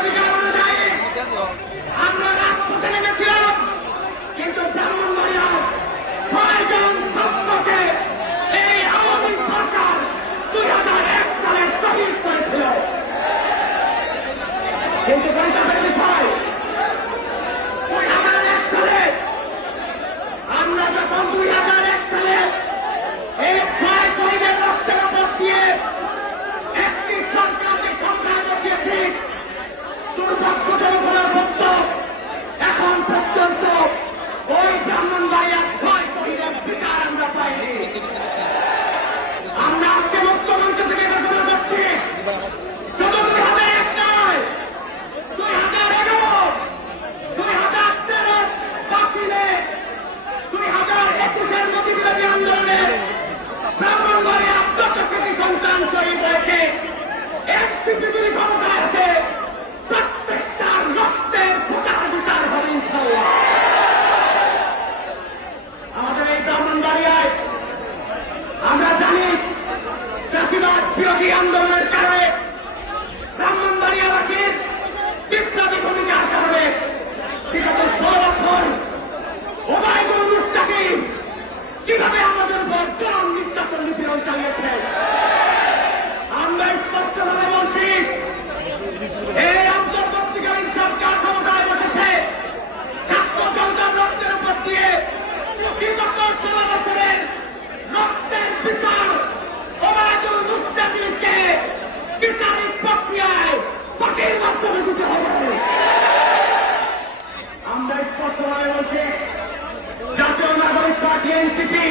অধিকার অনুযায়ী আমরা রাজপথে নেমেছিলাম, কিন্তু ব্রাহ্মণবাড়িয়ার 6 জন ছাত্রকে এই আওয়ামী সরকার 2001 সালে শহীদ করেছিল। কিন্তু গণতন্ত্রের বিষয় 2001 সালে আমরা যখন 2001 সালে এই 6 শহীদের রক্তের উপর দিয়ে একটি সরকারকে ক্ষমতায় বসিয়েছি, দুর্ভাগ্যজনক হলেও সত্য, এখন পর্যন্ত ওই ব্রাহ্মণবাড়িয়ার 6 শহীদের বিচার আমরা পাইনি। আমরা আজকে মুক্তমঞ্চ থেকে ঘোষণা করছি, শুধু 2001 নয়, 2011, 2013 বাতিলে, 2021-এর মুক্তিবিরোধী আন্দোলনের ব্রাহ্মণবাড়িয়ার যত কৃতি সন্তান শহীদ হয়েছে, এনসিপি যদি ক্ষমতায় আছে, প্রত্যেকটার রক্তের ফোঁটার বিচার হবে ইনশাআল্লাহ। আমাদের এই ব্রাহ্মণবাড়িয়ায় আমরা জানি চাষিবাদ বিরোধী আন্দোলনের কারণে ব্রাহ্মণবাড়িয়াবাসীর বিপ্লবী ভূমিকার কারণে বিগত 16 বছর ওবায়দুল মুস্তাকিম কিভাবে আমাদের উপর চরম নির্যাতন নিপীড়ন চালিয়েছে। আমরা স্পষ্টভাবে বলছি, এই অন্তর্বর্তীকালীন সরকার ক্ষমতায় বসেছে ছাত্র জনতার রক্তের উপর দিয়ে বিগত 16 বছরের রক্তের বিচার ওবায়দুল মুস্তাকিমকে বিচারিক প্রক্রিয়ায় ফাঁসির মাধ্যমে দিতে হবে। আমরা স্পষ্টভাবে বলছি, জাতীয় নাগরিক পার্টি এনসিপি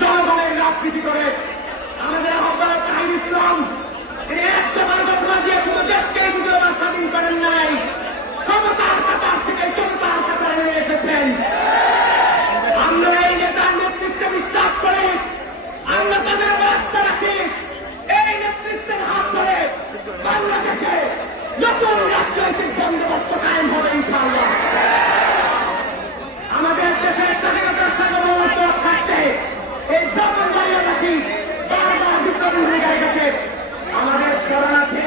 জনগণের রাজনীতি করে। আমাদের আহ্বায়ক তাহির ইসলাম তিনি একটাবার ঘোষণা দিয়ে শুধু দেশকে দ্বিতীয়বার স্বাধীন করেন নাই, ক্ষমতার কাতার থেকে জনতার কাতারে নিয়ে এসেছেন। আমরা এই নেতার নেতৃত্বে বিশ্বাস করি, আমরা তাদের ব্যবস্থা রাখি। এই নেতৃত্বের হাত ধরে বাংলাদেশে নতুন রাজনৈতিক বন্দোবস্ত কায়েম হবে ইনশাআল্লাহ। আমাদের দেশের স্বাধীনতার সার্বভৌমত্ব থাকতে এই ব্রাহ্মণবাড়িয়াবাসী বারবার বিপ্লবী ভূমিকায় গেছে। আমাদের স্মরণ আছে